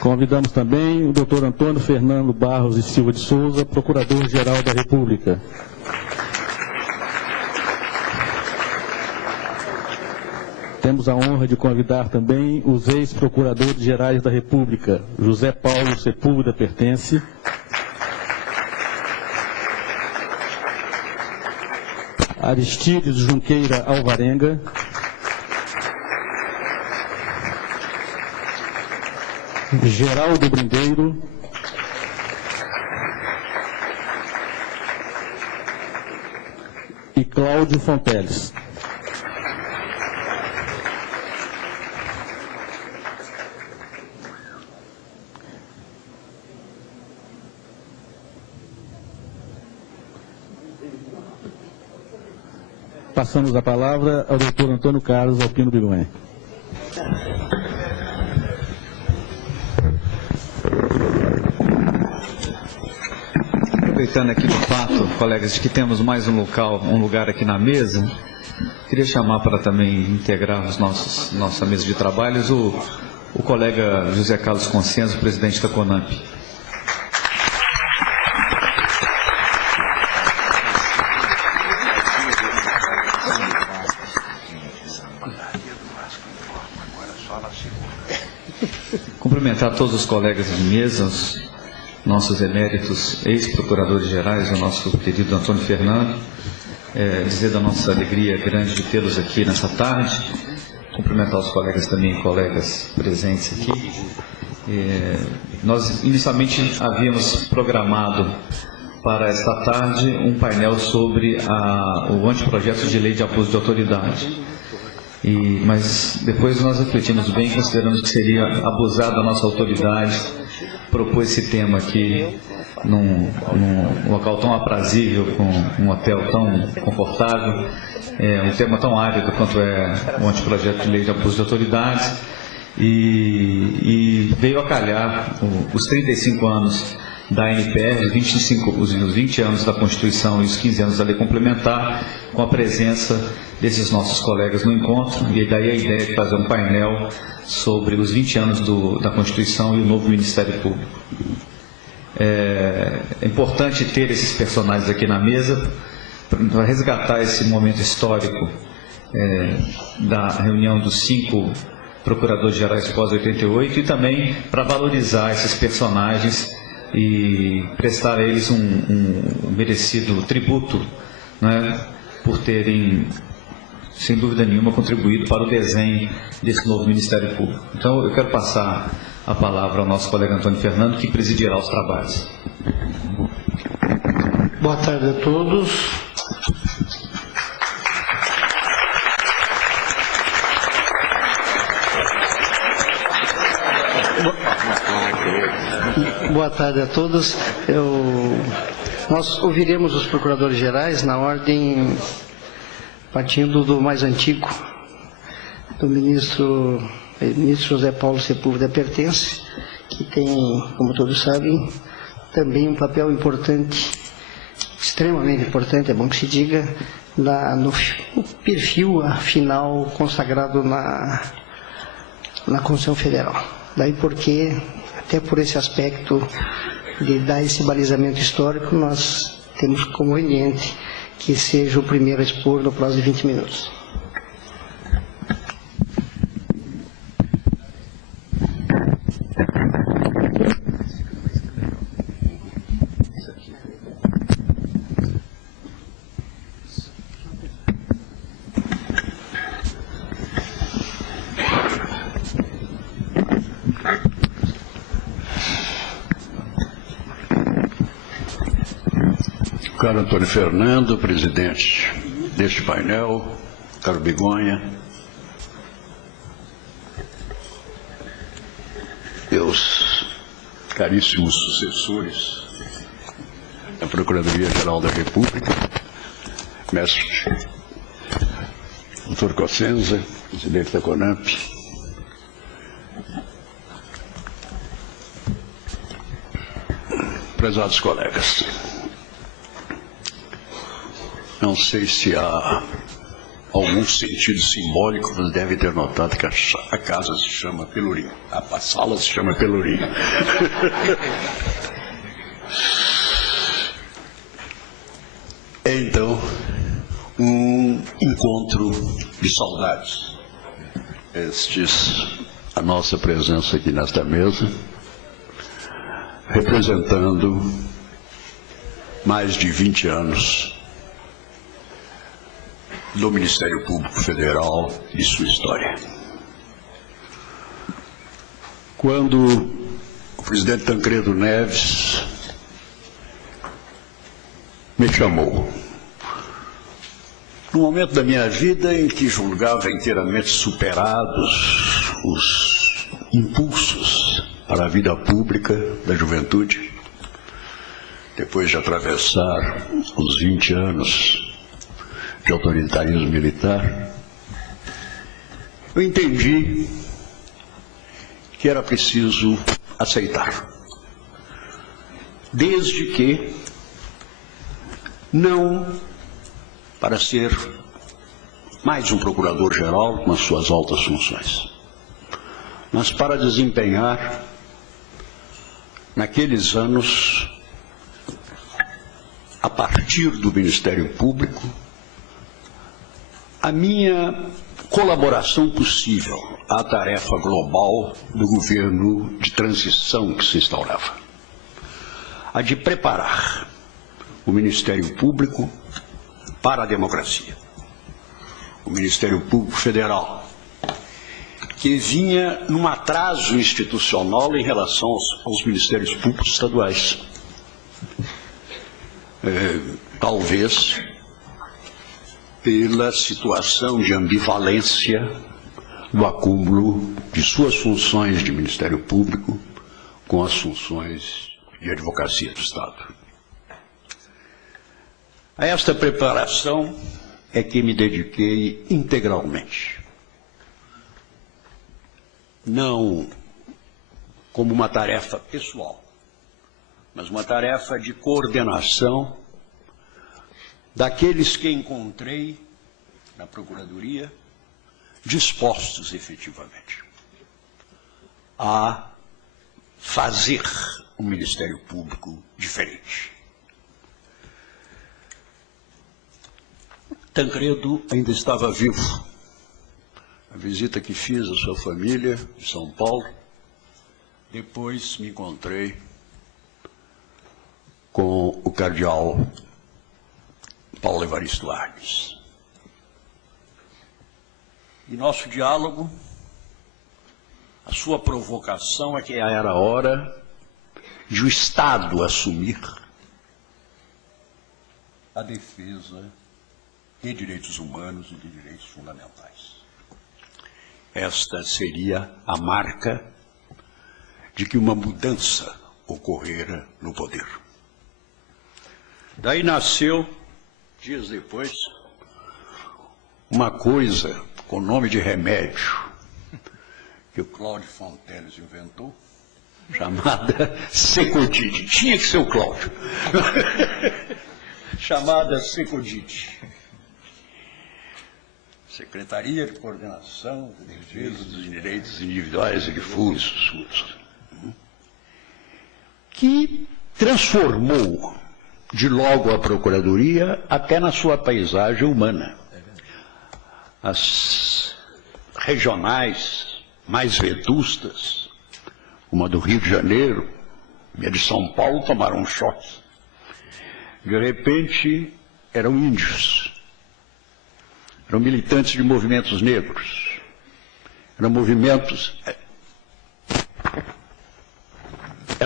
Convidamos também o Dr. Antônio Fernando Barros e Silva de Souza, Procurador-Geral da República. Temos a honra de convidar também os ex-procuradores-gerais da República, José Paulo Sepúlveda Pertence, Aristides Junqueira Alvarenga, Geraldo Brindeiro, e Cláudio Fonteles. Passamos a palavra ao Dr. Antônio Carlos Alpino Bigonha. Aproveitando aqui do fato, colegas, de que temos mais um lugar aqui na mesa, queria chamar para também integrar nossa mesa de trabalhos o colega José Carlos Consenso, presidente da CONAMP. Cumprimentar todos os colegas de mesa, os nossos eméritos ex-procuradores gerais, o nosso querido Antônio Fernando, dizer da nossa alegria grande de tê-los aqui nessa tarde, cumprimentar os colegas também, colegas presentes aqui. Nós inicialmente havíamos programado para esta tarde um painel sobre o anteprojeto de lei de abuso de autoridade. Mas depois nós refletimos bem, consideramos que seria abusar da nossa autoridade propor esse tema aqui num local tão aprazível, com um hotel tão confortável, um tema tão árido quanto é o anteprojeto de lei de abuso de autoridade, e veio a calhar os 35 anos da ANPR, os 20 anos da Constituição e os 15 anos da Lei Complementar, com a presença desses nossos colegas no encontro, e daí a ideia de fazer um painel sobre os 20 anos da Constituição e o novo Ministério Público. É importante ter esses personagens aqui na mesa para resgatar esse momento histórico da reunião dos 5 procuradores gerais pós-88 e também para valorizar esses personagens e prestar a eles um merecido tributo, né, por terem, sem dúvida nenhuma, contribuído para o desenho desse novo Ministério Público. Então, eu quero passar a palavra ao nosso colega Antônio Fernando, que presidirá os trabalhos. Boa tarde a todos. Boa tarde a todos. Nós ouviremos os procuradores gerais na ordem, partindo do mais antigo, do ministro José Paulo Sepúlveda Pertence, que tem, como todos sabem, também um papel importante, extremamente importante, é bom que se diga, no perfil final consagrado na Constituição Federal. Daí porque, até por esse aspecto de dar esse balizamento histórico, nós temos conveniente que seja o primeiro a expor no prazo de 20 minutos. Caro Antônio Fernando, presidente deste painel, caro Bigonha, meus caríssimos sucessores da Procuradoria-Geral da República, mestre Dr. Cossenza, presidente da CONAMP, prezados colegas. Não sei se há algum sentido simbólico, vocês devem ter notado que a casa se chama Pelourinho, a sala se chama Pelourinho. É então um encontro de saudades. A nossa presença aqui nesta mesa, representando mais de 20 anos do Ministério Público Federal e sua história. Quando o presidente Tancredo Neves me chamou, no momento da minha vida em que julgava inteiramente superados os impulsos para a vida pública da juventude, depois de atravessar os 20 anos de autoritarismo militar, eu entendi que era preciso aceitar, desde que não para ser mais um procurador-geral com as suas altas funções, mas para desempenhar, naqueles anos, a partir do Ministério Público, a minha colaboração possível à tarefa global do governo de transição que se instaurava, a de preparar o Ministério Público para a democracia. O Ministério Público Federal, que vinha num atraso institucional em relação aos Ministérios Públicos estaduais. Talvez pela situação de ambivalência do acúmulo de suas funções de Ministério Público com as funções de advocacia do Estado. A esta preparação é que me dediquei integralmente. Não como uma tarefa pessoal, mas uma tarefa de coordenação daqueles que encontrei na Procuradoria dispostos efetivamente a fazer um Ministério Público diferente. Tancredo ainda estava vivo. A visita que fiz à sua família em São Paulo, depois me encontrei com o cardeal Paulo Evaristo Arnes. E nosso diálogo, a sua provocação é que era hora de o Estado assumir a defesa de direitos humanos e de direitos fundamentais. Esta seria a marca de que uma mudança ocorrera no poder. Daí nasceu, dias depois, uma coisa com nome de remédio que o Cláudio Fonteles inventou, chamada Secodide. Tinha que ser o Cláudio. Chamada Secodide. Secretaria de Coordenação de Defesa dos Direitos Individuais e Difusos, que transformou de logo a Procuradoria até na sua paisagem humana. As regionais mais vetustas, uma do Rio de Janeiro e a de São Paulo, tomaram um choque. De repente, eram índios. Eram militantes de movimentos negros, eram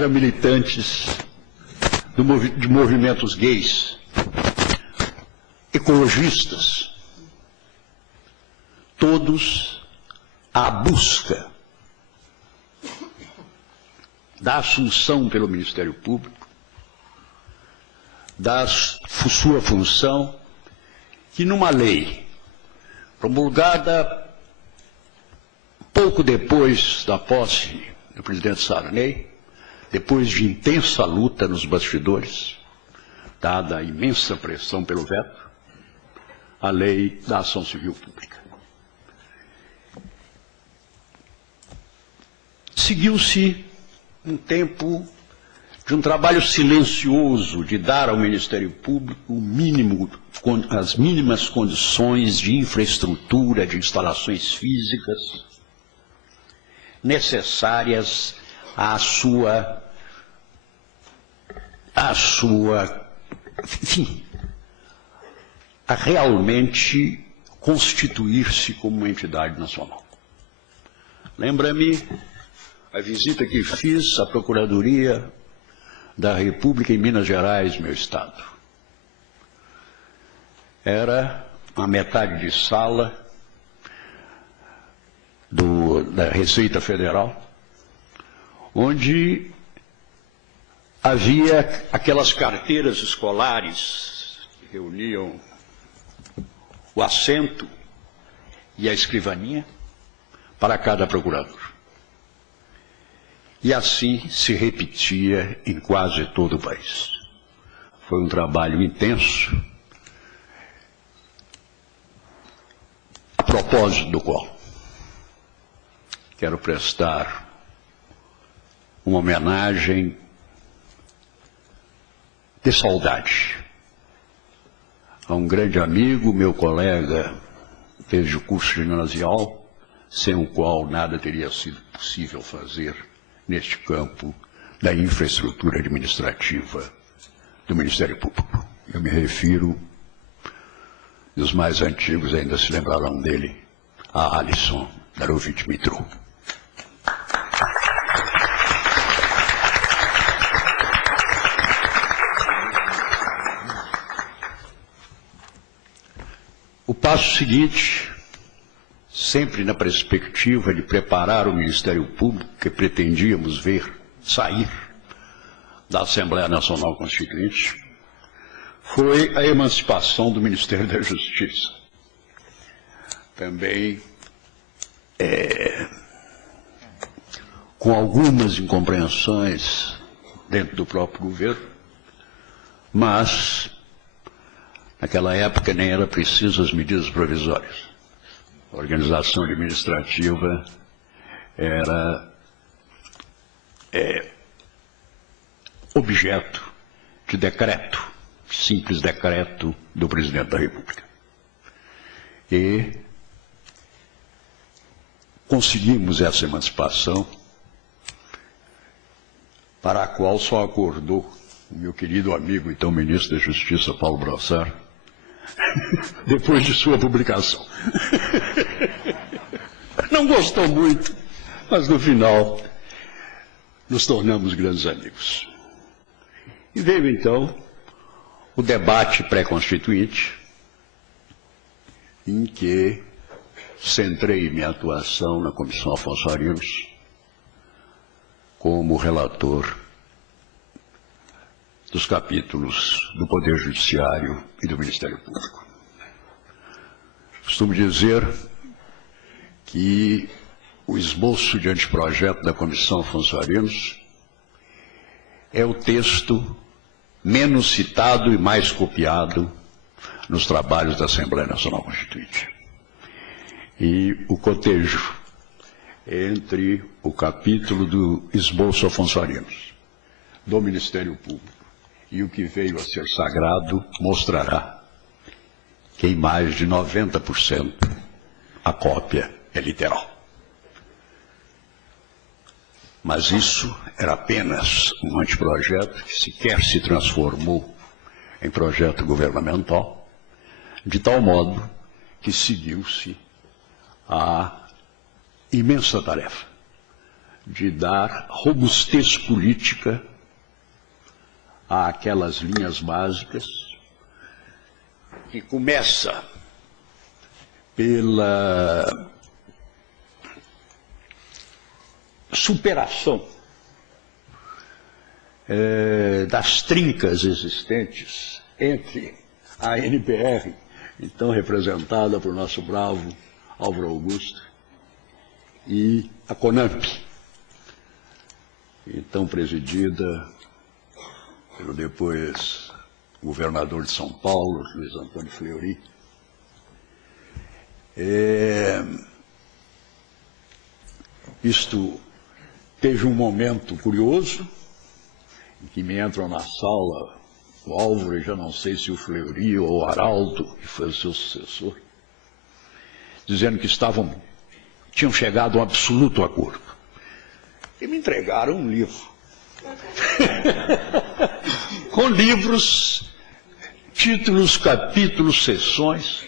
militantes de movimentos gays, ecologistas, todos à busca da assunção pelo Ministério Público, da sua função, que numa lei promulgada pouco depois da posse do presidente Sarney, depois de intensa luta nos bastidores, dada a imensa pressão pelo veto, a lei da ação civil pública. Seguiu-se um tempo de um trabalho silencioso de dar ao Ministério Público o mínimo, as mínimas condições de infraestrutura, de instalações físicas necessárias à sua enfim, a realmente constituir-se como uma entidade nacional. Lembra-me a visita que fiz à Procuradoria da República em Minas Gerais, meu estado. Era a metade de sala da Receita Federal, onde havia aquelas carteiras escolares que reuniam o assento e a escrivaninha para cada procurador. E assim se repetia em quase todo o país. Foi um trabalho intenso, a propósito do qual quero prestar uma homenagem de saudade a um grande amigo, meu colega desde o curso ginasial, sem o qual nada teria sido possível fazer neste campo da infraestrutura administrativa do Ministério Público. Eu me refiro, e os mais antigos ainda se lembrarão dele, a Alisson Darovitch Mitro. O passo seguinte, sempre na perspectiva de preparar o Ministério Público que pretendíamos ver sair da Assembleia Nacional Constituinte, foi a emancipação do Ministério da Justiça. Também com algumas incompreensões dentro do próprio governo, mas naquela época nem era preciso as medidas provisórias. A organização administrativa era objeto de decreto, simples decreto do presidente da República. E conseguimos essa emancipação, para a qual só acordou o meu querido amigo, então ministro da Justiça, Paulo Brossard, depois de sua publicação. Não gostou muito, mas no final nos tornamos grandes amigos. E veio então o debate pré-constituinte, em que centrei minha atuação na Comissão Afonso Arinos como relator dos capítulos do Poder Judiciário e do Ministério Público. Costumo dizer que o esboço de anteprojeto da Comissão Afonso Arinos é o texto menos citado e mais copiado nos trabalhos da Assembleia Nacional Constituinte. E o cotejo entre o capítulo do esboço Afonso Arinos, do Ministério Público, e o que veio a ser sagrado mostrará que em mais de 90% a cópia é literal. Mas isso era apenas um anteprojeto que sequer se transformou em projeto governamental, de tal modo que seguiu-se a imensa tarefa de dar robustez política àquelas linhas básicas, que começa pela superação das trincas existentes entre a NPR, então representada por nosso bravo Álvaro Augusto, e a CONAMP, então presidida pelo depois governador de São Paulo, Luiz Antônio Fleury, Isto teve um momento curioso, em que me entram na sala o Álvaro, já não sei se o Fleury ou o Araldo, que foi o seu sucessor, dizendo que tinham chegado a um absoluto acordo. E me entregaram um livro. Com livros, títulos, capítulos, seções.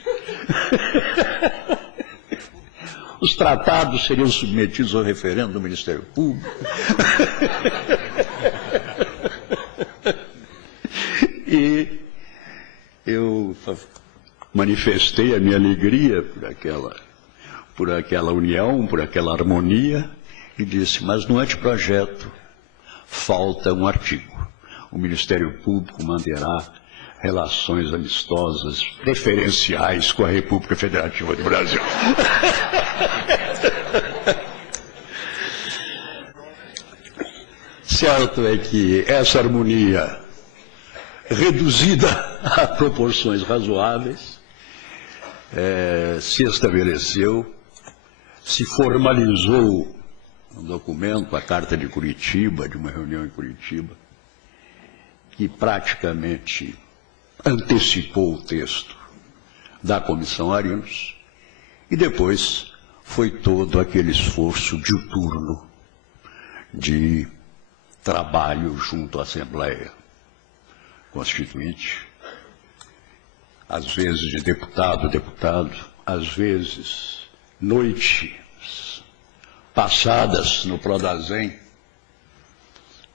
Os tratados seriam submetidos ao referendo do Ministério Público. E eu manifestei a minha alegria por aquela união, por aquela harmonia, e disse, mas no anteprojeto falta um artigo. O Ministério Público manterá relações amistosas preferenciais com a República Federativa do Brasil. Certo é que essa harmonia, reduzida a proporções razoáveis, se estabeleceu, se formalizou um documento, a Carta de Curitiba, de uma reunião em Curitiba, que praticamente antecipou o texto da Comissão Arinos, e depois foi todo aquele esforço diuturno de trabalho junto à Assembleia Constituinte, às vezes de deputado a deputado, às vezes noites passadas no Prodazem.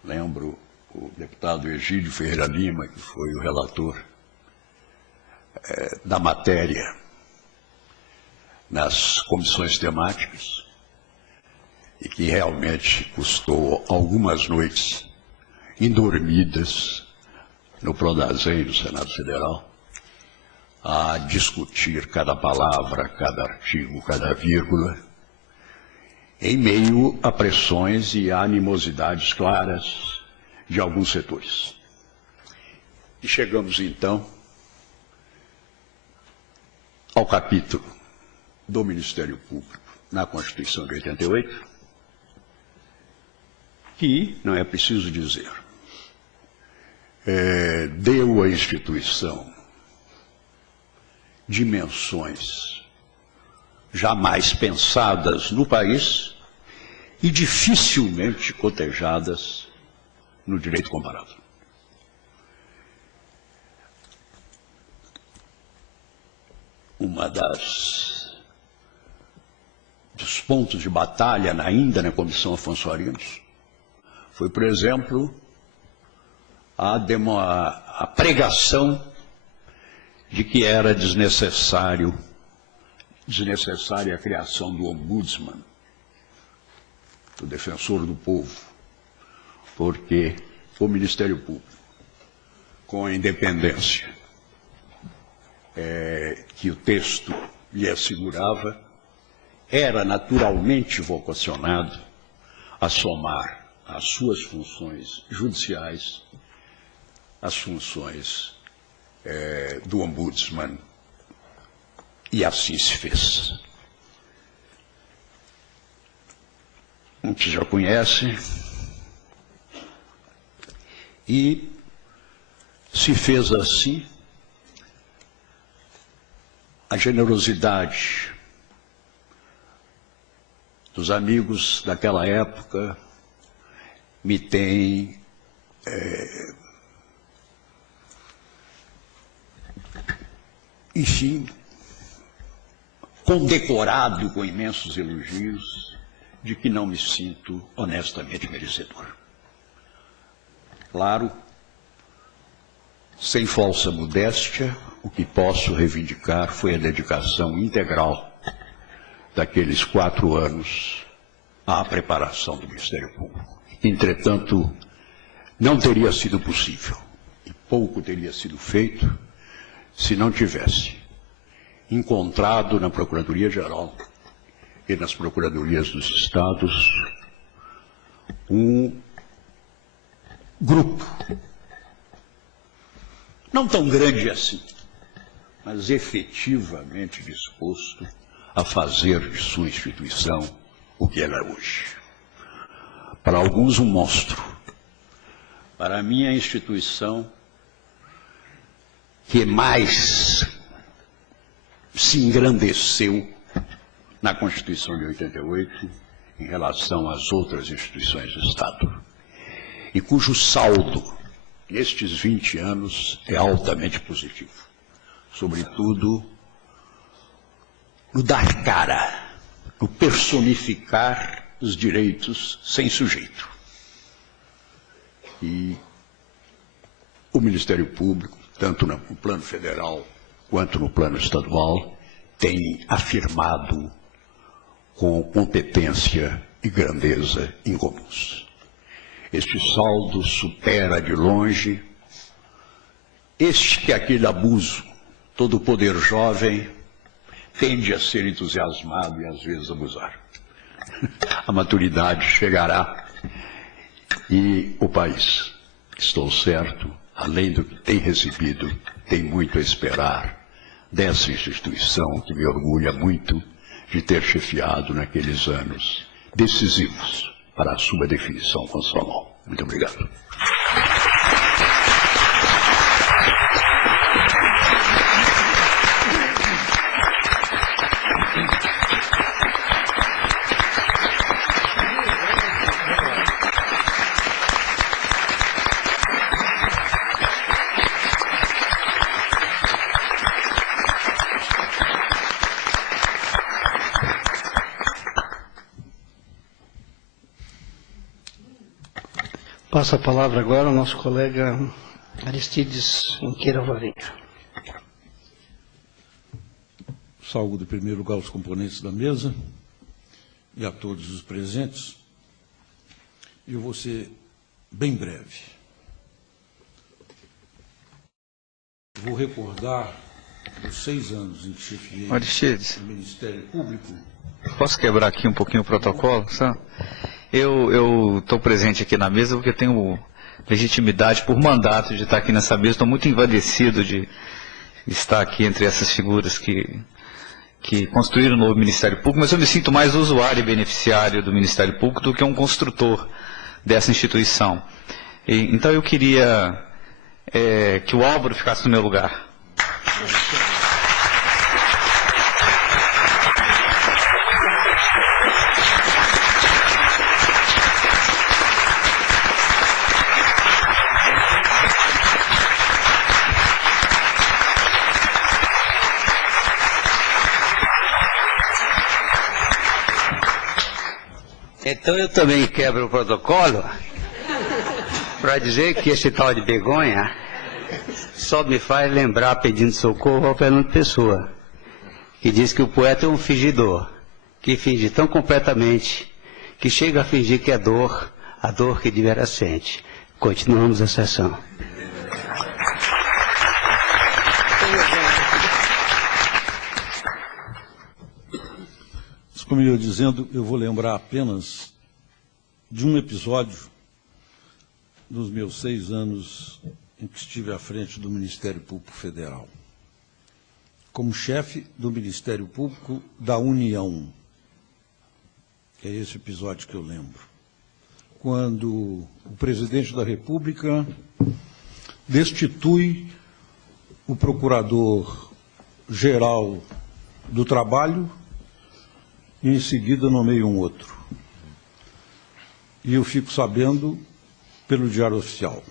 Lembro o deputado Egídio Ferreira Lima, que foi o relator da matéria nas comissões temáticas, e que realmente custou algumas noites indormidas no Prodazem, no Senado Federal, a discutir cada palavra, cada artigo, cada vírgula, em meio a pressões e a animosidades claras de alguns setores. E chegamos, então, ao capítulo do Ministério Público na Constituição de 88, que, não é preciso dizer, deu à instituição dimensões jamais pensadas no país e dificilmente cotejadas no direito comparado. Dos pontos de batalha ainda na Comissão Afonso Arinos foi, por exemplo, a pregação de que era desnecessária a criação do ombudsman, do defensor do povo, porque o Ministério Público, com a independência que o texto lhe assegurava, era naturalmente vocacionado a somar às suas funções judiciais as funções do ombudsman, e assim se fez. A gente já conhece, e se fez assim. A generosidade dos amigos daquela época me tem enfim, condecorado com imensos elogios, de que não me sinto honestamente merecedor. Claro, sem falsa modéstia, o que posso reivindicar foi a dedicação integral daqueles 4 anos à preparação do Ministério Público. Entretanto, não teria sido possível, e pouco teria sido feito, se não tivesse encontrado na Procuradoria-Geral e nas Procuradorias dos Estados um grupo, não tão grande assim, mas efetivamente disposto a fazer de sua instituição o que ela é hoje. Para alguns, um monstro. Para mim, a instituição que mais se engrandeceu na Constituição de 88 em relação às outras instituições do Estado, e cujo saldo nestes 20 anos é altamente positivo, sobretudo no dar cara, no personificar os direitos sem sujeito. E o Ministério Público, tanto no plano federal quanto no plano estadual, tem afirmado com competência e grandeza incomuns. Este saldo supera de longe este que aquele abuso. Todo poder jovem tende a ser entusiasmado e às vezes abusar. A maturidade chegará e o país, estou certo, além do que tem recebido, tem muito a esperar dessa instituição que me orgulha muito de ter chefiado naqueles anos decisivos para a sua definição constitucional. Muito obrigado. Passa a palavra agora ao nosso colega Aristides Unqueira Varinha. Saúdo em primeiro lugar os componentes da mesa e a todos os presentes. Eu vou ser bem breve. Vou recordar os 6 anos em que chefiei Aristides, o Ministério Público. posso quebrar aqui um pouquinho o protocolo? Sabe? Eu estou presente aqui na mesa porque tenho legitimidade por mandato de estar aqui nessa mesa. Estou muito envadecido de estar aqui entre essas figuras que construíram o novo Ministério Público, mas eu me sinto mais usuário e beneficiário do Ministério Público do que um construtor dessa instituição. Então eu queria que o Álvaro ficasse no meu lugar. Então eu também quebro o protocolo para dizer que esse tal de Begonha só me faz lembrar, pedindo socorro, ao Fernando Pessoa, que diz que o poeta é um fingidor, que finge tão completamente que chega a fingir que é dor, a dor que de veras sente. Continuamos a sessão. Como eu ia dizendo, eu vou lembrar apenas de um episódio dos meus 6 anos em que estive à frente do Ministério Público Federal, como chefe do Ministério Público da União. É esse episódio que eu lembro. Quando o presidente da República destitui o procurador-geral do Trabalho e em seguida nomeia um outro. E eu fico sabendo pelo Diário Oficial.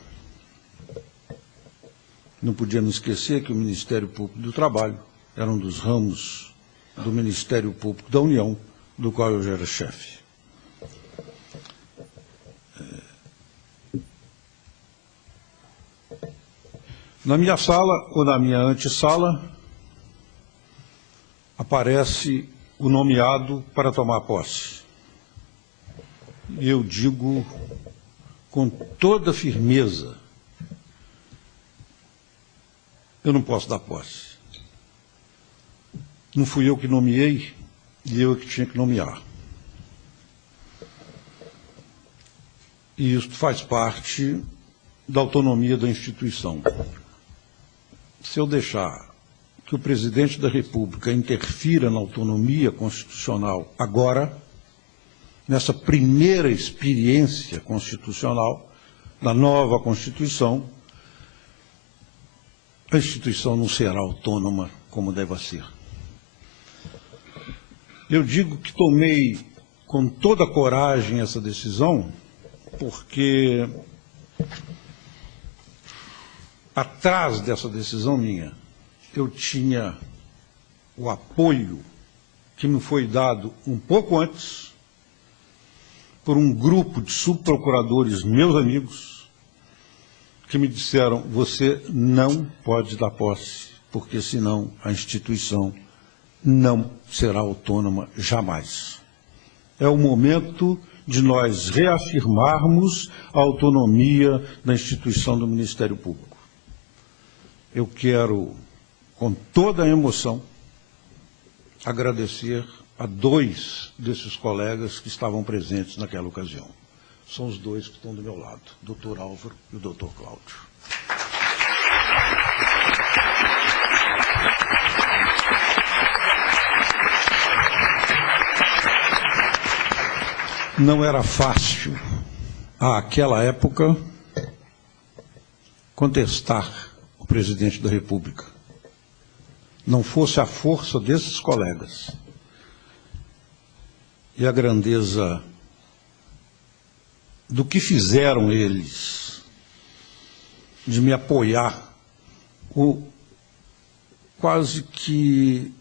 Não podíamos esquecer que o Ministério Público do Trabalho era um dos ramos do Ministério Público da União, do qual eu já era chefe. Na minha sala, ou na minha antessala, aparece o nomeado para tomar posse. E eu digo com toda firmeza, eu não posso dar posse. Não fui eu que nomeei, e eu que tinha que nomear. E isso faz parte da autonomia da instituição. Se eu deixar que o presidente da República interfira na autonomia constitucional agora, nessa primeira experiência constitucional da nova Constituição, a instituição não será autônoma como deve ser. Eu digo que tomei com toda a coragem essa decisão, porque atrás dessa decisão minha, eu tinha o apoio que me foi dado um pouco antes por um grupo de subprocuradores, meus amigos, que me disseram: você não pode dar posse, porque senão a instituição não será autônoma jamais. É o momento de nós reafirmarmos a autonomia da instituição do Ministério Público. Eu quero, com toda a emoção, agradecer a 2 desses colegas que estavam presentes naquela ocasião. São os 2 que estão do meu lado, o Dr. Álvaro e o Dr. Cláudio. Não era fácil, àquela época, contestar o presidente da República. Não fosse a força desses colegas e a grandeza do que fizeram eles, de me apoiar, quase que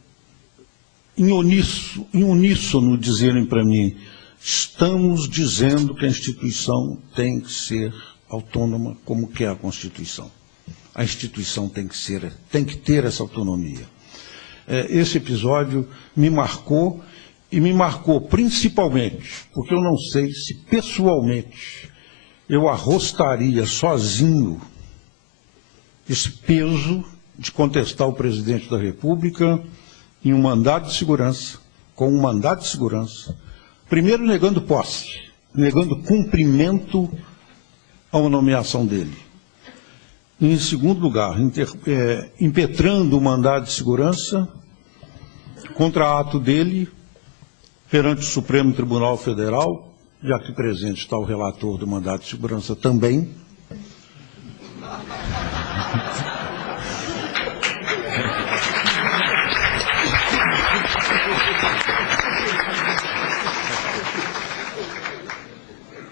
em uníssono dizerem para mim: estamos dizendo que a instituição tem que ser autônoma como quer a Constituição. A instituição tem que ter essa autonomia. Esse episódio me marcou, e me marcou principalmente porque eu não sei se pessoalmente eu arrostaria sozinho esse peso de contestar o presidente da República em um mandado de segurança, com um mandado de segurança, primeiro negando posse, negando cumprimento à nomeação dele. E, em segundo lugar, impetrando o mandado de segurança contra ato dele perante o Supremo Tribunal Federal, já que presente está o relator do mandado de segurança também.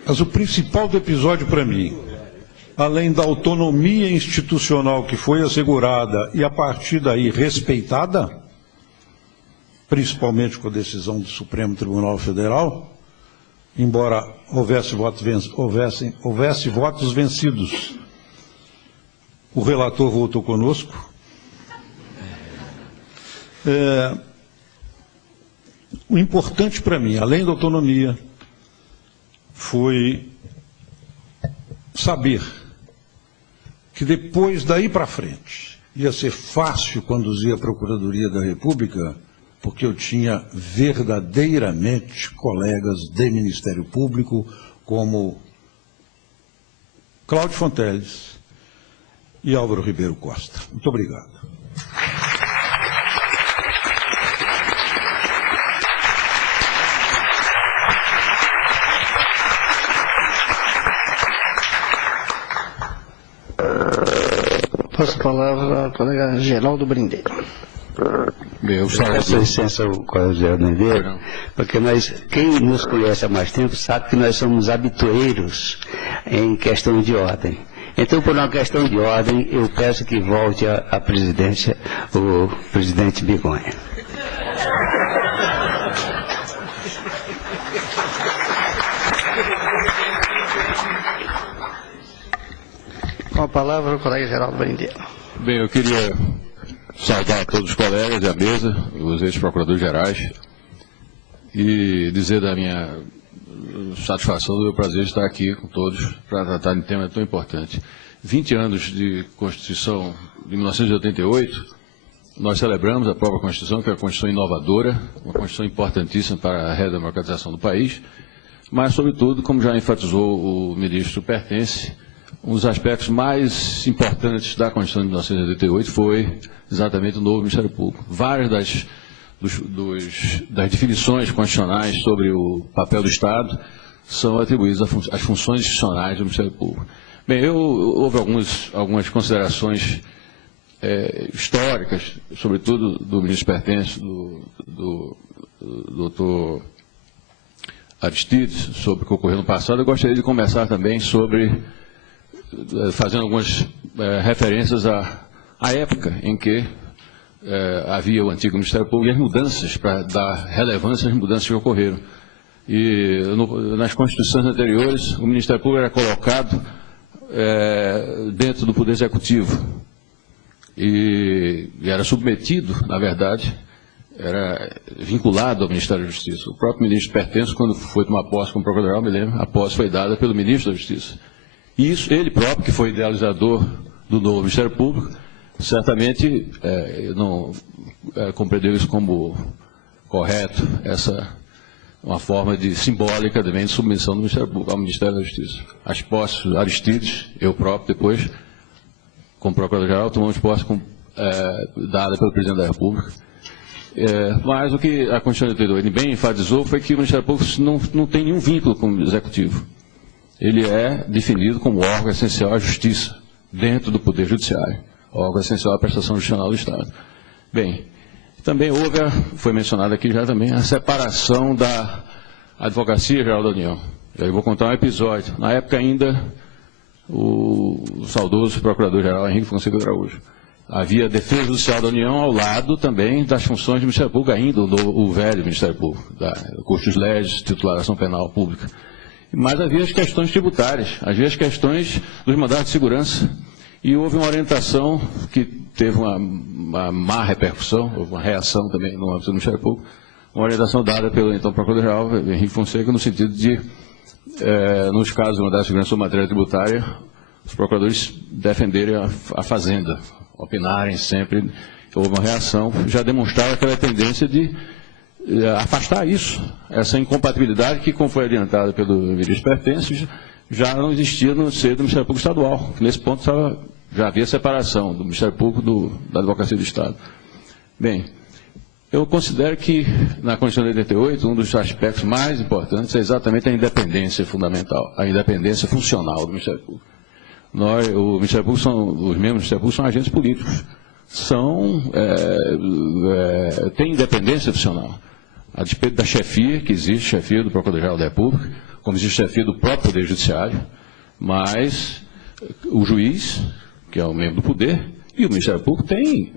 Mas o principal do episódio para mim, além da autonomia institucional que foi assegurada e a partir daí respeitada, principalmente com a decisão do Supremo Tribunal Federal, embora houvesse votos vencidos, o relator votou conosco. O importante para mim, além da autonomia, foi saber que depois daí para frente ia ser fácil conduzir a Procuradoria da República, porque eu tinha verdadeiramente colegas de Ministério Público como Cláudio Fonteles e Álvaro Ribeiro Costa. Muito obrigado. Passo a palavra ao colega Geraldo Brindeiro. Peço licença ao colega Geraldo Brindeiro, porque quem nos conhece há mais tempo sabe que nós somos habitueiros em questão de ordem. Então, por uma questão de ordem, eu peço que volte à presidência o presidente Begonha. Com a palavra o colega Geraldo Brindeiro. Bem, eu queria saudar todos os colegas da mesa, os ex-procuradores gerais, e dizer da minha satisfação, do meu prazer de estar aqui com todos para tratar de um tema tão importante. 20 anos de Constituição de 1988, nós celebramos a própria Constituição, que é uma Constituição inovadora, uma Constituição importantíssima para a redemocratização do país, mas, sobretudo, como já enfatizou o ministro Pertence, um dos aspectos mais importantes da Constituição de 1988 foi exatamente o novo Ministério Público. Várias das definições constitucionais sobre o papel do Estado são atribuídas às funções institucionais do Ministério Público. Bem, houve algumas considerações históricas, sobretudo do ministro pertence, do doutor Aristides, sobre o que ocorreu no passado. Eu gostaria de começar também fazendo algumas referências à época em que havia o antigo Ministério Público e as mudanças, para dar relevância às mudanças que ocorreram. E nas constituições anteriores, o Ministério Público era colocado dentro do Poder Executivo e era submetido, na verdade, era vinculado ao Ministério da Justiça. O próprio ministro pertence, quando foi tomar posse como procurador-geral, me lembro, a posse foi dada pelo ministro da Justiça. E isso, ele próprio, que foi idealizador do novo Ministério Público, certamente não compreendeu isso como correto, uma forma simbólica também de submissão do Ministério Público ao Ministério da Justiça. As posses, Aristides, eu próprio, depois, como procurador-geral, tomamos posse dada pelo presidente da República. Mas o que a Constituição de 88 bem enfatizou foi que o Ministério Público não tem nenhum vínculo com o Executivo. Ele é definido como órgão essencial à Justiça, dentro do Poder Judiciário, órgão essencial à prestação judicional do Estado. Bem, também foi mencionado aqui já também, a separação da Advocacia Geral da União. Eu vou contar um episódio. Na época ainda, o saudoso Procurador-Geral Henrique Fonseca Araújo. Havia a Defesa Judicial da União ao lado também das funções do Ministério Público, ainda o velho Ministério Público, da Cursos Legis, titulação penal pública. Mas havia as questões tributárias, havia as questões dos mandatos de segurança, e houve uma orientação que teve uma má repercussão, houve uma reação também no âmbito do Ministério Público, uma orientação dada pelo então Procurador-Geral Henrique Fonseca, no sentido de, nos casos de mandato de segurança ou matéria tributária, os procuradores defenderem a Fazenda, opinarem sempre. Houve uma reação, já demonstrava aquela tendência de afastar isso, essa incompatibilidade que, como foi adiantada pelo ministro pertence, já não existia no seio do Ministério Público Estadual. Nesse ponto já havia separação do Ministério Público da Advocacia do Estado. Bem, eu considero que na Constituição de 88, um dos aspectos mais importantes é exatamente a independência fundamental, a independência funcional do Ministério Público. O Ministério Público os membros do Ministério Público são agentes políticos, têm independência funcional. A despeito da chefia, que existe, chefia do Procurador-Geral da República, como existe chefia do próprio Poder Judiciário, mas o juiz, que é o membro do poder, e o Ministério Público tem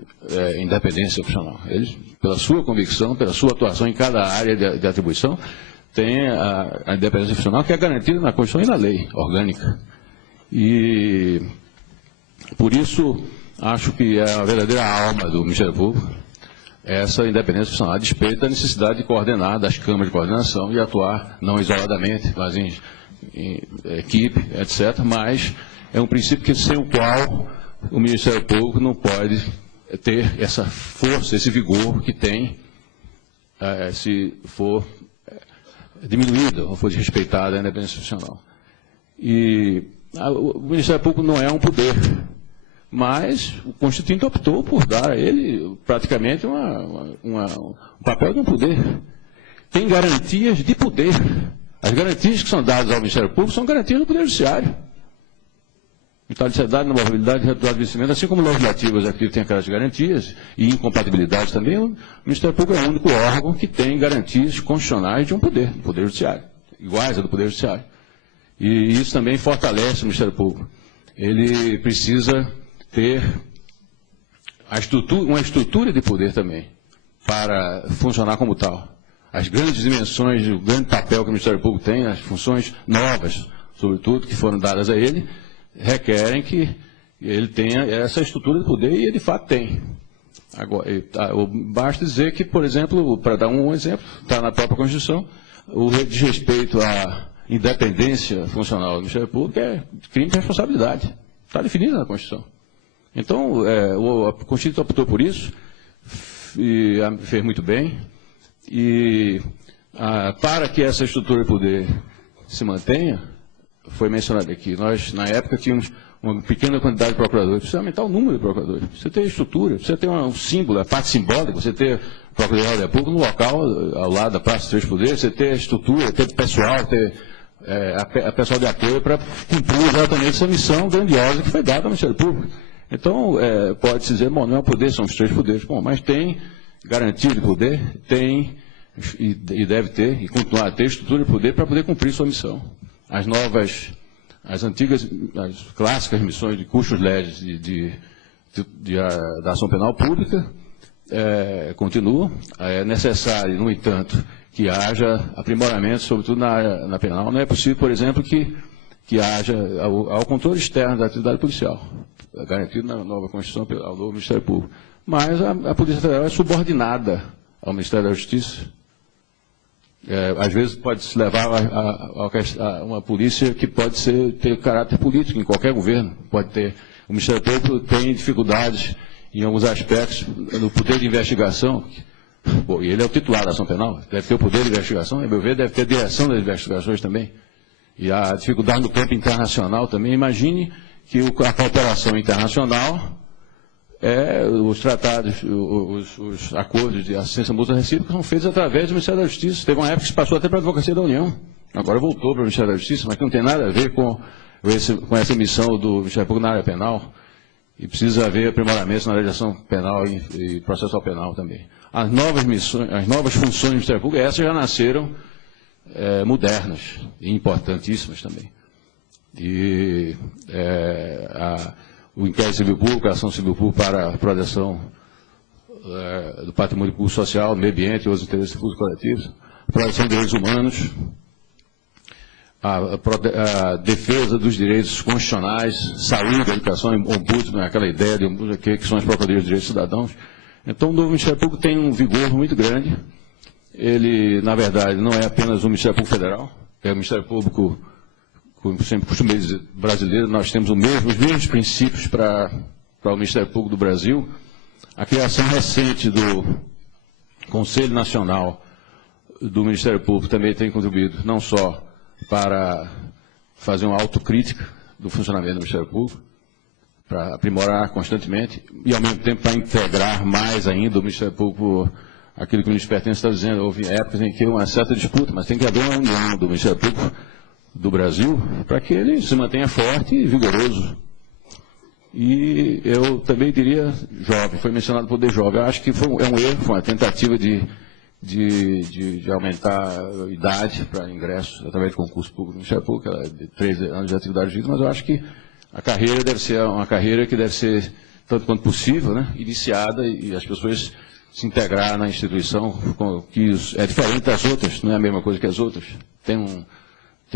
independência funcional. Eles, pela sua convicção, pela sua atuação em cada área de atribuição, tem a independência funcional que é garantida na Constituição e na lei orgânica. E, por isso, acho que é a verdadeira alma do Ministério Público, essa independência funcional, a despeito da necessidade de coordenar, das câmaras de coordenação e atuar não isoladamente, mas em equipe, etc. Mas é um princípio sem o qual o Ministério Público não pode ter essa força, esse vigor que tem se for diminuída ou for desrespeitada a independência funcional. E o Ministério Público não é um poder, mas o Constituinte optou por dar a ele praticamente um papel de um poder. Tem garantias de poder. As garantias que são dadas ao Ministério Público são garantias do Poder Judiciário. Imparcialidade, mobilidade, resultado de vencimento, assim como o Legislativo e o Executivo têm aquelas garantias, e incompatibilidades também, o Ministério Público é o único órgão que tem garantias constitucionais de um poder, do Poder Judiciário, iguais à do Poder Judiciário. E isso também fortalece o Ministério Público. Ele precisa ter uma estrutura de poder também, para funcionar como tal. As grandes dimensões, o grande papel que o Ministério Público tem, as funções novas, sobretudo, que foram dadas a ele, requerem que ele tenha essa estrutura de poder, e ele de fato tem. Agora, basta dizer que, por exemplo, para dar um exemplo, está na própria Constituição, o desrespeito à independência funcional do Ministério Público é crime de responsabilidade. Está definido na Constituição. Então, a Constituição optou por isso, e fez muito bem, e para que essa estrutura de poder se mantenha, foi mencionado aqui. Nós, na época, tínhamos uma pequena quantidade de procuradores. Precisa aumentar o número de procuradores. Precisa ter estrutura, precisa ter um símbolo, a parte simbólica, você ter o Procuradoria da República no local, ao lado da Praça dos Três Poderes, você ter estrutura, ter pessoal, ter pessoal de apoio para cumprir exatamente essa missão grandiosa que foi dada ao Ministério Público. Então, pode-se dizer, bom, não é o poder, são os três poderes. Bom, mas tem garantia de poder, tem e deve ter, e continuar a ter estrutura de poder para poder cumprir sua missão. As antigas, as clássicas missões de custos legis da ação penal pública continuam. É necessário, no entanto, que haja aprimoramento, sobretudo na área na penal. Não é possível, por exemplo, que haja ao controle externo da atividade policial, garantido na nova Constituição ao novo Ministério Público. Mas a Polícia Federal é subordinada ao Ministério da Justiça. Às vezes pode se levar a uma polícia que pode ter caráter político em qualquer governo. O Ministério Público tem dificuldades em alguns aspectos no poder de investigação. Bom, e ele é o titular da ação penal, deve ter o poder de investigação, a meu ver, deve ter a direção das investigações também. E a dificuldade no campo internacional também. Imagine que a cooperação internacional os tratados, os acordos de assistência mútua recíproca são feitos através do Ministério da Justiça. Teve uma época que se passou até para a Advocacia da União. Agora voltou para o Ministério da Justiça, mas que não tem nada a ver com essa missão do Ministério Público na área penal. E precisa haver aprimoramentos na legislação penal e processual penal também. As novas funções do Ministério Público, essas já nasceram modernas e importantíssimas também. E o inquérito civil público, a ação civil pública para a proteção do patrimônio público social, meio ambiente e outros interesses públicos coletivos, a proteção de direitos humanos, a defesa dos direitos constitucionais, saúde, educação, ombudsman, aquela ideia de ombudsman que são as procuradorias de direitos cidadãos. Então, o novo Ministério Público tem um vigor muito grande. Ele, na verdade, não é apenas um Ministério Público Federal, é o Ministério Público, como sempre costumo dizer, brasileiro. Nós temos os mesmos princípios para o Ministério Público do Brasil. A criação recente do Conselho Nacional do Ministério Público também tem contribuído, não só para fazer uma autocrítica do funcionamento do Ministério Público, para aprimorar constantemente, e ao mesmo tempo para integrar mais ainda o Ministério Público, aquilo que o ministro Pertence está dizendo. Houve épocas em que uma certa disputa, mas tem que haver uma união do Ministério Público do Brasil para que ele se mantenha forte e vigoroso. E eu também diria jovem, foi mencionado o poder jovem. Eu acho que é um erro, foi uma tentativa de aumentar a idade para ingresso através de concurso público no Ministério Público, ela é de 13 anos de atividade jurídica, mas eu acho que a carreira deve ser uma carreira que deve ser, tanto quanto possível, né, iniciada, e as pessoas se integrar na instituição, que é diferente das outras, não é a mesma coisa que as outras. Tem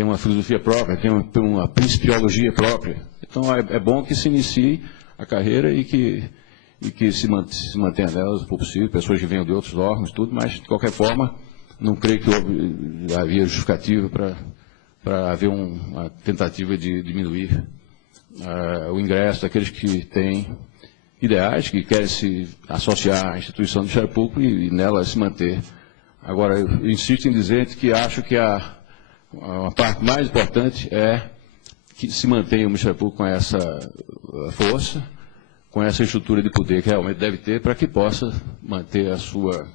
uma filosofia própria, tem uma principiologia própria. Então é bom que se inicie a carreira e que se mantenha nela, se for possível, pessoas que venham de outros órgãos, tudo, mas, de qualquer forma, não creio que havia justificativa para haver uma tentativa de diminuir o ingresso daqueles que têm ideais, que querem se associar à instituição do Ministério Público e nela se manter. Agora, eu insisto em dizer que acho que a parte mais importante é que se mantenha o Ministério Público com essa força, com essa estrutura de poder que realmente deve ter, para que possa manter a sua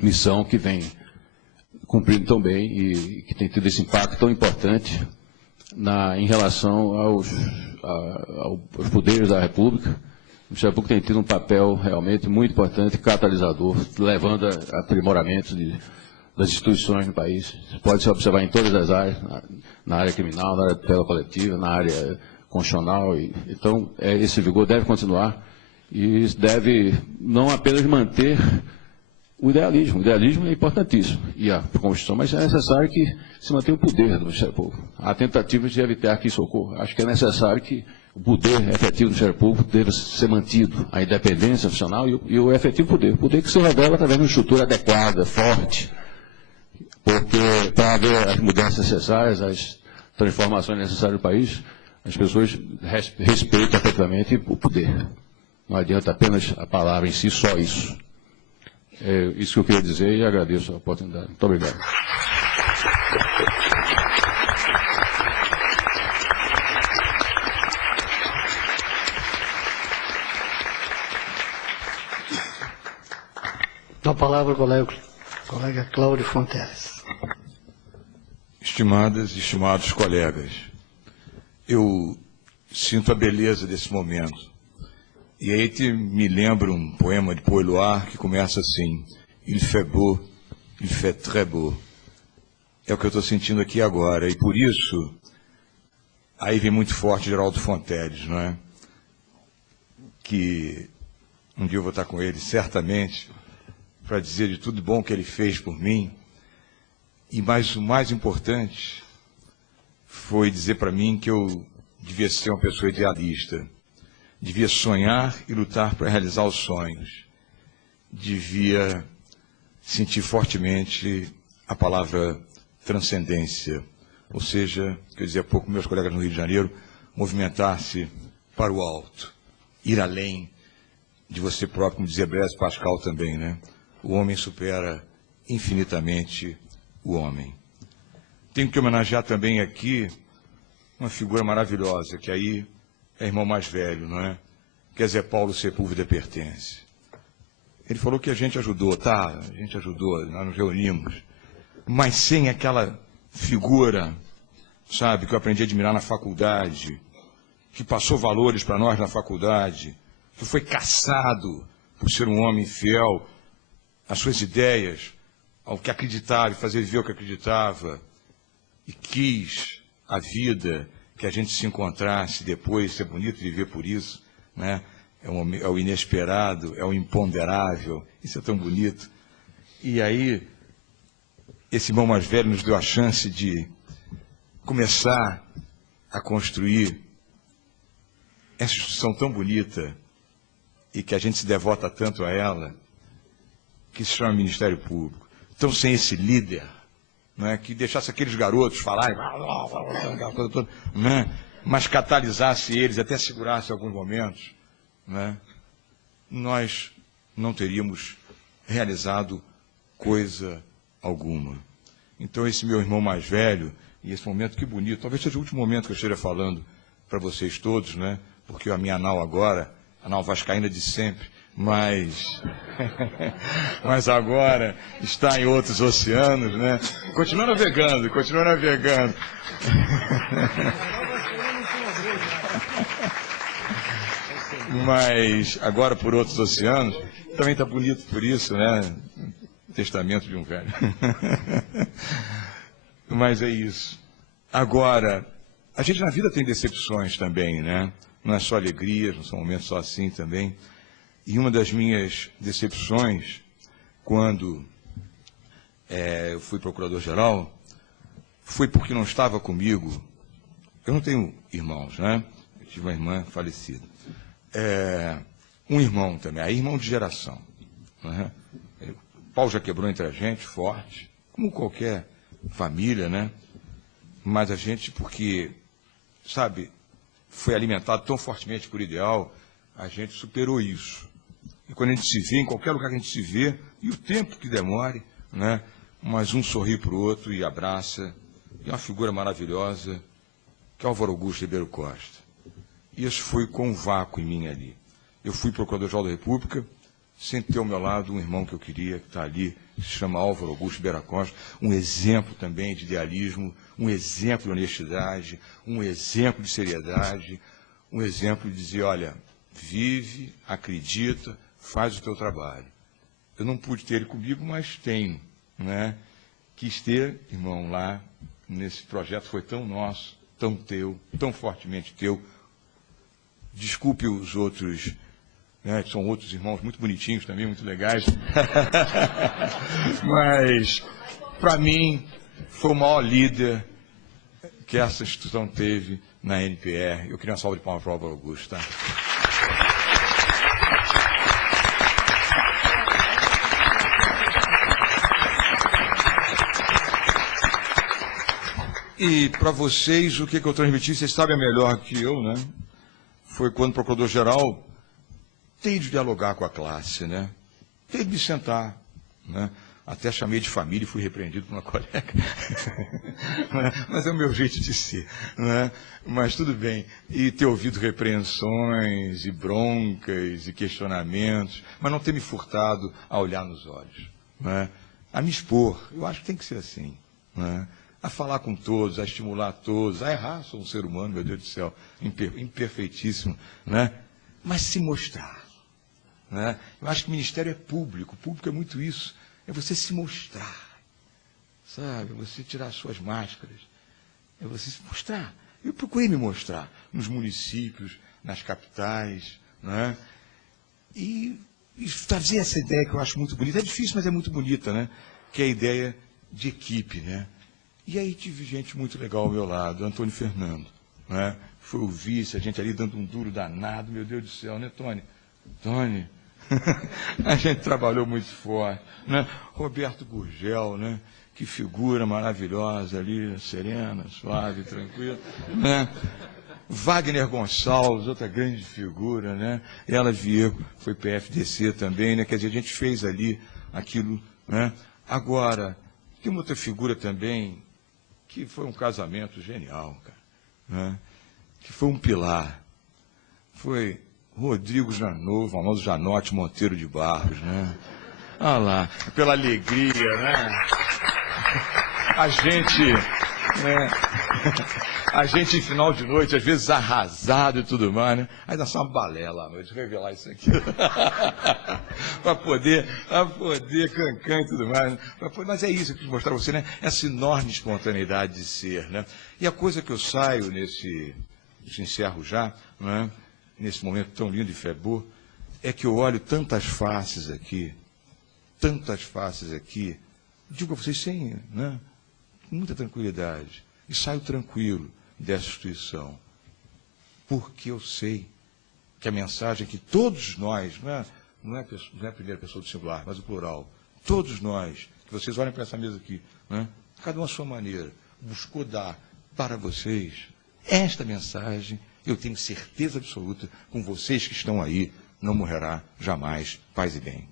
missão que vem cumprindo tão bem e que tem tido esse impacto tão importante em relação aos poderes da República. O Ministério Público tem tido um papel realmente muito importante, catalisador, levando a aprimoramentos das instituições no país. Pode se observar em todas as áreas, na área criminal, na área de tutela coletiva, na área constitucional. Então, esse vigor deve continuar e deve não apenas manter o idealismo. O idealismo é importantíssimo, e a Constituição, mas é necessário que se mantenha o poder do Ministério Público. Há tentativas de evitar aqui socorro. Acho que é necessário que o poder efetivo do Ministério Público deva ser mantido, a independência funcional e o efetivo poder. O poder que se revela através de uma estrutura adequada, forte, porque para haver as mudanças necessárias, as transformações necessárias do país, as pessoas respeitam efetivamente o poder. Não adianta apenas a palavra em si, só isso. É isso que eu queria dizer e agradeço a oportunidade. Muito obrigado. palavra o colega Cláudio Fonteles. Estimadas e estimados colegas, eu sinto a beleza desse momento. E aí me lembra um poema de Paul Éluard que começa assim: Il fait beau, il fait très beau. É o que eu estou sentindo aqui agora. E por isso, aí vem muito forte Geraldo Fonteles, não é? Que um dia eu vou estar com ele, certamente, para dizer de tudo bom que ele fez por mim. E o mais importante foi dizer para mim que eu devia ser uma pessoa idealista. Devia sonhar e lutar para realizar os sonhos. Devia sentir fortemente a palavra transcendência. Ou seja, que eu dizia há pouco meus colegas no Rio de Janeiro, movimentar-se para o alto, ir além de você próprio, como dizia Blaise Pascal também, né? O homem supera infinitamente o homem. Tenho que homenagear também aqui uma figura maravilhosa, que aí é irmão mais velho, não é? Que é Zé Paulo Sepúlveda Pertence. Ele falou que a gente ajudou, tá? A gente ajudou, nós nos reunimos. Mas sem aquela figura, sabe, que eu aprendi a admirar na faculdade, que passou valores para nós na faculdade, que foi caçado por ser um homem fiel às suas ideias, ao que acreditava, e fazer viver o que acreditava, e quis a vida, que a gente se encontrasse depois, ser bonito viver por isso, né? É o inesperado, é o imponderável, isso é tão bonito. E aí, esse irmão mais velho nos deu a chance de começar a construir essa instituição tão bonita e que a gente se devota tanto a ela, que se chama Ministério Público. Então, sem esse líder, né, que deixasse aqueles garotos falarem, né, mas catalisasse eles, até segurasse alguns momentos, né, nós não teríamos realizado coisa alguma. Então, esse meu irmão mais velho, e esse momento, que bonito, talvez seja o último momento que eu esteja falando para vocês todos, né, porque a minha nau agora, a nau vascaína de sempre, mas agora está em outros oceanos, né? Continua navegando. Mas agora por outros oceanos, também está bonito por isso, né? Testamento de um velho. Mas é isso. Agora, a gente na vida tem decepções também, né? Não é só alegrias, não são momentos só assim também. E uma das minhas decepções, quando eu fui procurador-geral, foi porque não estava comigo. Eu não tenho irmãos, né? Eu tive uma irmã falecida. Um irmão também, aí irmão de geração. Né? O pau já quebrou entre a gente, forte, como qualquer família, né? Mas a gente, porque, sabe, foi alimentado tão fortemente por ideal, a gente superou isso. E quando a gente se vê, em qualquer lugar que a gente se vê, e o tempo que demore, né? Mas um sorri para o outro e abraça. E é uma figura maravilhosa, que é o Álvaro Augusto Ribeiro Costa. E isso foi com um vácuo em mim ali. Eu fui procurador-geral da República, sem ter ao meu lado um irmão que eu queria, que está ali, que se chama Álvaro Augusto Ribeiro Costa, um exemplo também de idealismo, um exemplo de honestidade, um exemplo de seriedade, um exemplo de dizer, olha, vive, acredita, faz o teu trabalho. Eu não pude ter ele comigo, mas tenho, né? Quis ter, irmão, lá, nesse projeto foi tão nosso, tão teu, tão fortemente teu. Desculpe os outros, né? São outros irmãos muito bonitinhos também, muito legais. Mas, para mim, foi o maior líder que essa instituição teve na NPR. Eu queria uma salva de palmas para o Álvaro Augusto, tá? E para vocês, o que eu transmiti, vocês sabem melhor que eu, né? Foi quando o procurador-geral teve de dialogar com a classe, né? Teve de sentar, né? Até chamei de família e fui repreendido por uma colega. Mas é o meu jeito de ser. Né? Mas tudo bem. E ter ouvido repreensões, e broncas, e questionamentos, mas não ter me furtado a olhar nos olhos. Né? A me expor. Eu acho que tem que ser assim. Né? A falar com todos, a estimular todos, a errar. Sou um ser humano, meu Deus do céu, imperfeitíssimo. Né? Mas se mostrar. Né? Eu acho que o ministério é público. O público é muito isso. É você se mostrar, sabe? É você tirar as suas máscaras, é você se mostrar. Eu procurei me mostrar nos municípios, nas capitais, né? E trazer essa ideia que eu acho muito bonita. É difícil, mas é muito bonita, né? Que é a ideia de equipe, né? E aí tive gente muito legal ao meu lado, Antônio Fernando, né? Foi o vice, a gente ali dando um duro danado, meu Deus do céu, né, Tony? Tony... A gente trabalhou muito forte, né? Roberto Gurgel, né? Que figura maravilhosa ali, serena, suave, tranquila, né? Wagner Gonçalves, outra grande figura, né? Ela Viego foi PFDC também, né? Quer dizer, a gente fez ali aquilo, né? Agora, tem uma outra figura também que foi um casamento genial, cara, né? Que foi um pilar, foi Rodrigo Janot, o famoso Janote Monteiro de Barros, né? Olha lá, pela alegria, né? A gente em final de noite, às vezes arrasado e tudo mais, né? Aí dá só uma balela à noite, revelar isso aqui. para poder cancar e tudo mais. Né? Mas é isso que eu quis mostrar para você, né? Essa enorme espontaneidade de ser, né? E a coisa que eu saio nesse, encerro já, né? Nesse momento tão lindo de Febô, é que eu olho tantas faces aqui, digo a vocês sem, né, muita tranquilidade, e saio tranquilo dessa instituição, porque eu sei que a mensagem que todos nós, não é a primeira pessoa do singular, mas o plural, todos nós, que vocês olhem para essa mesa aqui, né, cada um à sua maneira, buscou dar para vocês esta mensagem. Eu tenho certeza absoluta, com vocês que estão aí, não morrerá jamais. Paz e bem.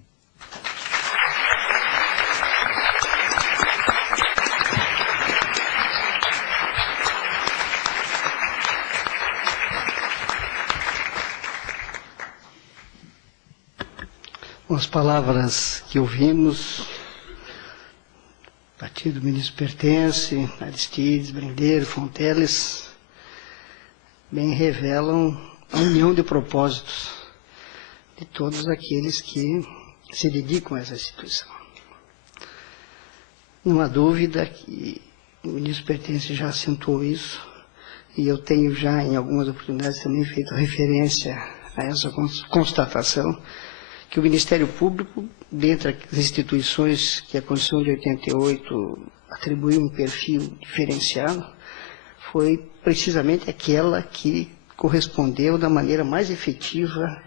As palavras que ouvimos, a partir do ministro Pertence, Aristides, Brendeiro, Fonteles, bem revelam a união de propósitos de todos aqueles que se dedicam a essa instituição. Não há dúvida que o ministro Pertence já acentuou isso, e eu tenho já em algumas oportunidades também feito referência a essa constatação, que o Ministério Público, dentre as instituições que a Constituição de 88 atribuiu um perfil diferenciado, foi precisamente aquela que correspondeu da maneira mais efetiva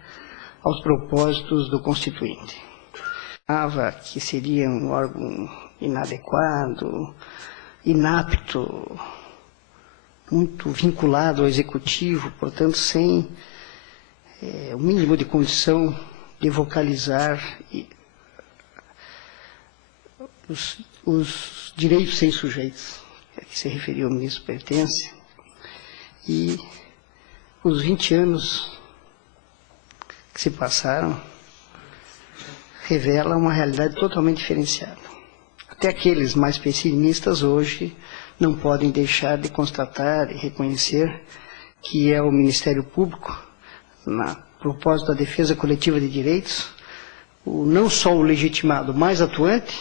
aos propósitos do Constituinte. Que seria um órgão inadequado, inapto, muito vinculado ao Executivo, portanto, sem o mínimo de condição de vocalizar os direitos sem sujeitos, a que se referiu o ministro Pertence, e os 20 anos que se passaram revelam uma realidade totalmente diferenciada. Até aqueles mais pessimistas hoje não podem deixar de constatar e reconhecer que é o Ministério Público, na propósito da defesa coletiva de direitos, não só o legitimado mais atuante,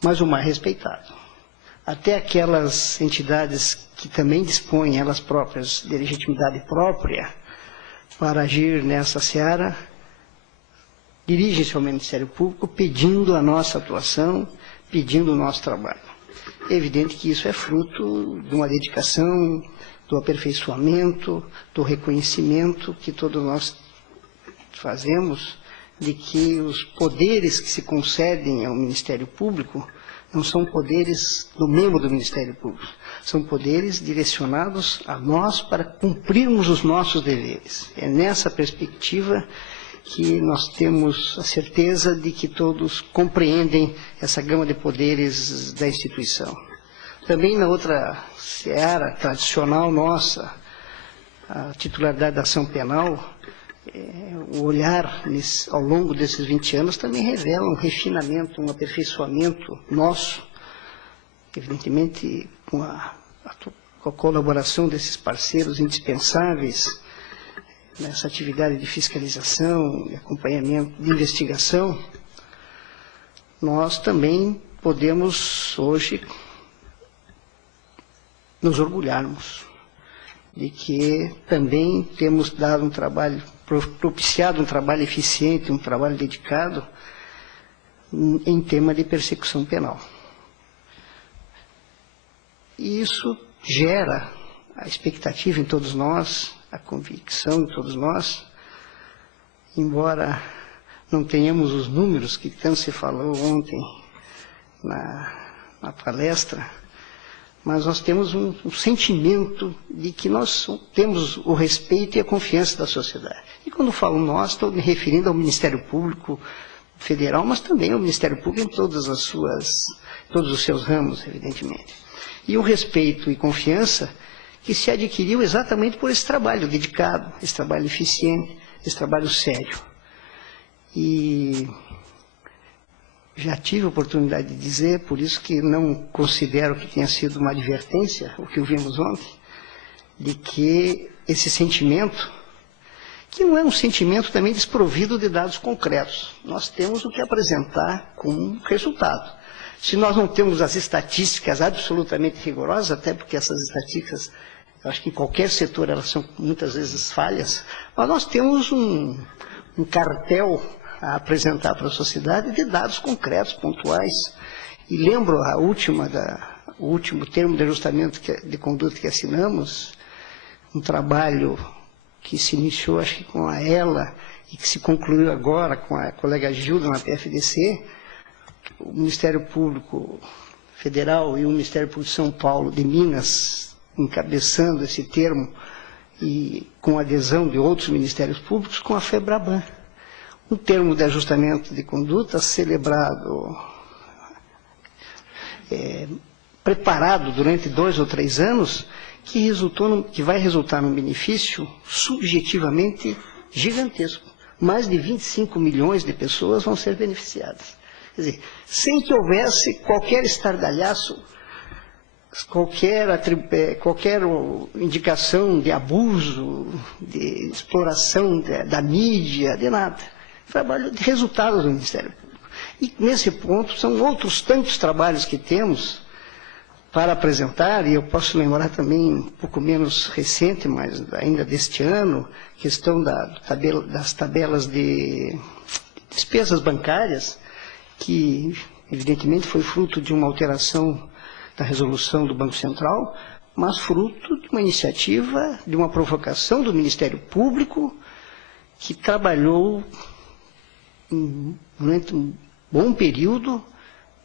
mas o mais respeitado. Até aquelas entidades que também dispõem, elas próprias, de legitimidade própria para agir nessa seara, dirigem-se ao Ministério Público pedindo a nossa atuação, pedindo o nosso trabalho. É evidente que isso é fruto de uma dedicação, do aperfeiçoamento, do reconhecimento que todos nós fazemos, de que os poderes que se concedem ao Ministério Público não são poderes do membro do Ministério Público, são poderes direcionados a nós para cumprirmos os nossos deveres. É nessa perspectiva que nós temos a certeza de que todos compreendem essa gama de poderes da instituição. Também na outra seara tradicional nossa, a titularidade da ação penal, o olhar ao longo desses 20 anos também revela um refinamento, um aperfeiçoamento nosso, evidentemente com a colaboração desses parceiros indispensáveis nessa atividade de fiscalização, de acompanhamento, de investigação. Nós também podemos hoje nos orgulharmos de que também temos dado um trabalho, propiciado um trabalho eficiente, um trabalho dedicado em tema de persecução penal. E isso gera a expectativa em todos nós, a convicção em todos nós, embora não tenhamos os números que tanto se falou ontem na palestra, mas nós temos um sentimento de que nós temos o respeito e a confiança da sociedade. E quando falo nós, estou me referindo ao Ministério Público Federal, mas também ao Ministério Público em todos os seus ramos, evidentemente. E o respeito e confiança que se adquiriu exatamente por esse trabalho dedicado, esse trabalho eficiente, esse trabalho sério. E já tive a oportunidade de dizer, por isso que não considero que tenha sido uma advertência, o que ouvimos ontem, de que esse sentimento, que não é um sentimento também desprovido de dados concretos, nós temos o que apresentar como resultado. Se nós não temos as estatísticas absolutamente rigorosas, até porque essas estatísticas, eu acho que em qualquer setor elas são muitas vezes falhas, mas nós temos um cartel a apresentar para a sociedade de dados concretos, pontuais. E lembro o último termo de ajustamento de conduta que assinamos, um trabalho que se iniciou, acho que com a ELA, e que se concluiu agora com a colega Gilda na PFDC, o Ministério Público Federal e o Ministério Público de São Paulo, de Minas, encabeçando esse termo, e com adesão de outros ministérios públicos, com a FEBRABAN. Um termo de ajustamento de conduta celebrado, preparado durante 2 ou 3 anos, que vai resultar num benefício subjetivamente gigantesco. Mais de 25 milhões de pessoas vão ser beneficiadas. Quer dizer, sem que houvesse qualquer estardalhaço, qualquer indicação de abuso, de exploração da mídia, de nada. Trabalho de resultados do Ministério Público. E nesse ponto são outros tantos trabalhos que temos para apresentar, e eu posso lembrar também um pouco menos recente, mas ainda deste ano, questão das tabelas de despesas bancárias, que evidentemente foi fruto de uma alteração da resolução do Banco Central, mas fruto de uma iniciativa, de uma provocação do Ministério Público, que trabalhou durante um bom período,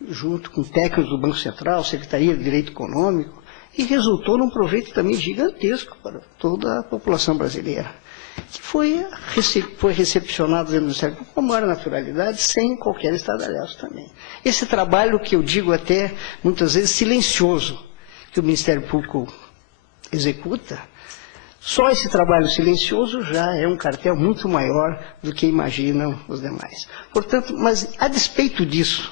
junto com técnicos do Banco Central, Secretaria de Direito Econômico, e resultou num proveito também gigantesco para toda a população brasileira, que foi recepcionado dentro do Ministério Público com maior naturalidade, sem qualquer estardalhaço também. Esse trabalho que eu digo até, muitas vezes, silencioso, que o Ministério Público executa, só esse trabalho silencioso já é um cartel muito maior do que imaginam os demais. Portanto, mas a despeito disso,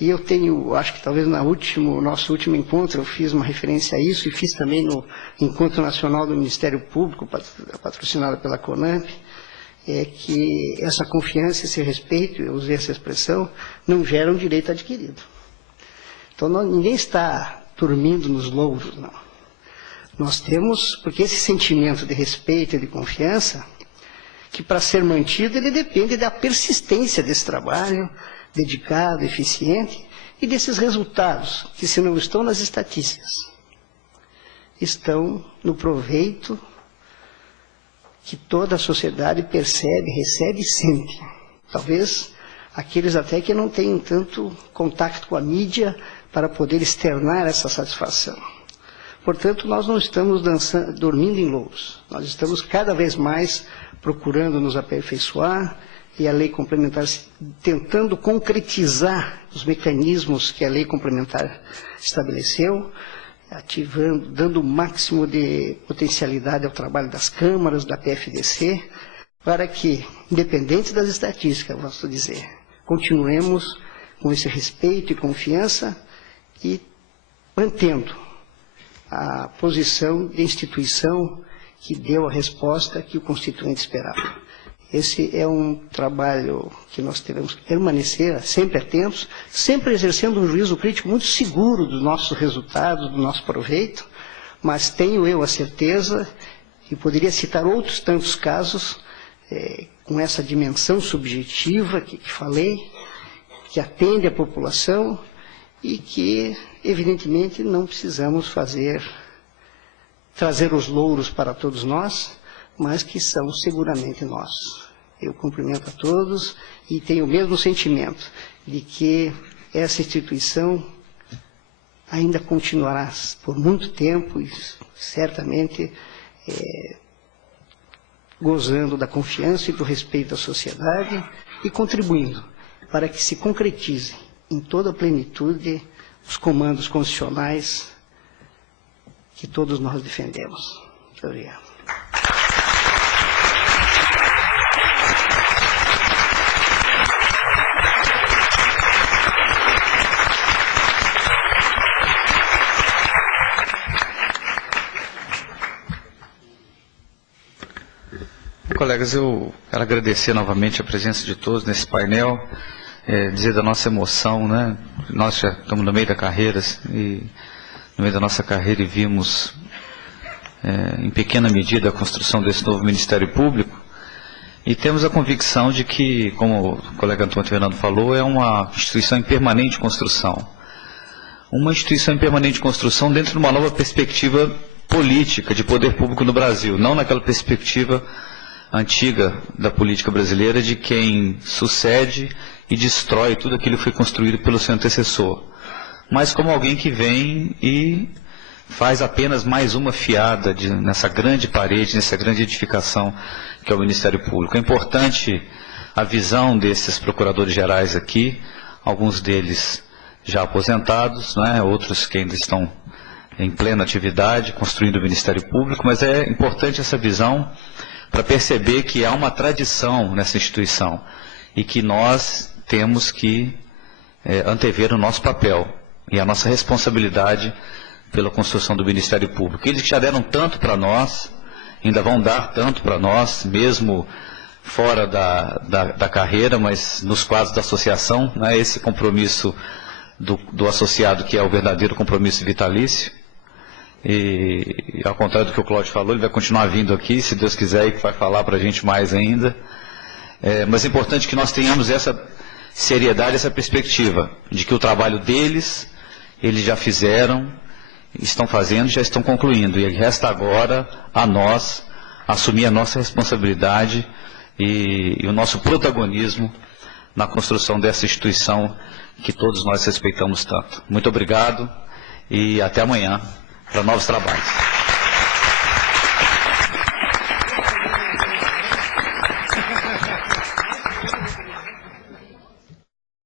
e eu tenho, acho que talvez no nosso último encontro eu fiz uma referência a isso, e fiz também no Encontro Nacional do Ministério Público, patrocinado pela CONAMP, é que essa confiança, esse respeito, eu usei essa expressão, não geram direito adquirido. Então ninguém está dormindo nos louros, não. Nós temos, porque esse sentimento de respeito e de confiança, que para ser mantido ele depende da persistência desse trabalho, dedicado, eficiente, e desses resultados, que se não estão nas estatísticas, estão no proveito que toda a sociedade percebe, recebe e sente. Talvez aqueles até que não tenham tanto contato com a mídia para poder externar essa satisfação. Portanto, nós não estamos dormindo em louros, nós estamos cada vez mais procurando nos aperfeiçoar, e a lei complementar tentando concretizar os mecanismos que a lei complementar estabeleceu, ativando, dando o máximo de potencialidade ao trabalho das câmaras, da PFDC, para que, independente das estatísticas, posso dizer, continuemos com esse respeito e confiança e mantendo a posição de instituição que deu a resposta que o Constituinte esperava. Esse é um trabalho que nós devemos permanecer sempre atentos, sempre exercendo um juízo crítico muito seguro dos nossos resultados, do nosso proveito, mas tenho eu a certeza, e poderia citar outros tantos casos, com essa dimensão subjetiva que falei, que atende a população e que, evidentemente, não precisamos trazer os louros para todos nós, mas que são seguramente nossos. Eu cumprimento a todos e tenho o mesmo sentimento de que essa instituição ainda continuará por muito tempo e certamente gozando da confiança e do respeito da sociedade e contribuindo para que se concretizem em toda a plenitude os comandos constitucionais que todos nós defendemos. Muito obrigado. Colegas, eu quero agradecer novamente a presença de todos nesse painel, dizer da nossa emoção, né? Nós já estamos no meio da carreira, e no meio da nossa carreira e vimos, em pequena medida, a construção desse novo Ministério Público, e temos a convicção de que, como o colega Antônio Fernando falou, é uma instituição em permanente construção. Uma instituição em permanente construção dentro de uma nova perspectiva política de poder público no Brasil, não naquela perspectiva antiga da política brasileira de quem sucede e destrói tudo aquilo que foi construído pelo seu antecessor, mas como alguém que vem e faz apenas mais uma fiada nessa grande parede, nessa grande edificação que é o Ministério Público. É importante a visão desses procuradores gerais aqui, alguns deles já aposentados, né, outros que ainda estão em plena atividade, construindo o Ministério Público, mas é importante essa visão para perceber que há uma tradição nessa instituição e que nós temos que antever o nosso papel e a nossa responsabilidade pela construção do Ministério Público. Eles que já deram tanto para nós, ainda vão dar tanto para nós, mesmo fora da carreira, mas nos quadros da associação, né, esse compromisso do associado que é o verdadeiro compromisso vitalício. E ao contrário do que o Cláudio falou, ele vai continuar vindo aqui, se Deus quiser, e vai falar para a gente mais ainda. Mas é importante que nós tenhamos essa seriedade, essa perspectiva, de que o trabalho deles, eles já fizeram, estão fazendo, já estão concluindo. E resta agora a nós assumir a nossa responsabilidade e o nosso protagonismo na construção dessa instituição que todos nós respeitamos tanto. Muito obrigado e até amanhã para novos trabalhos.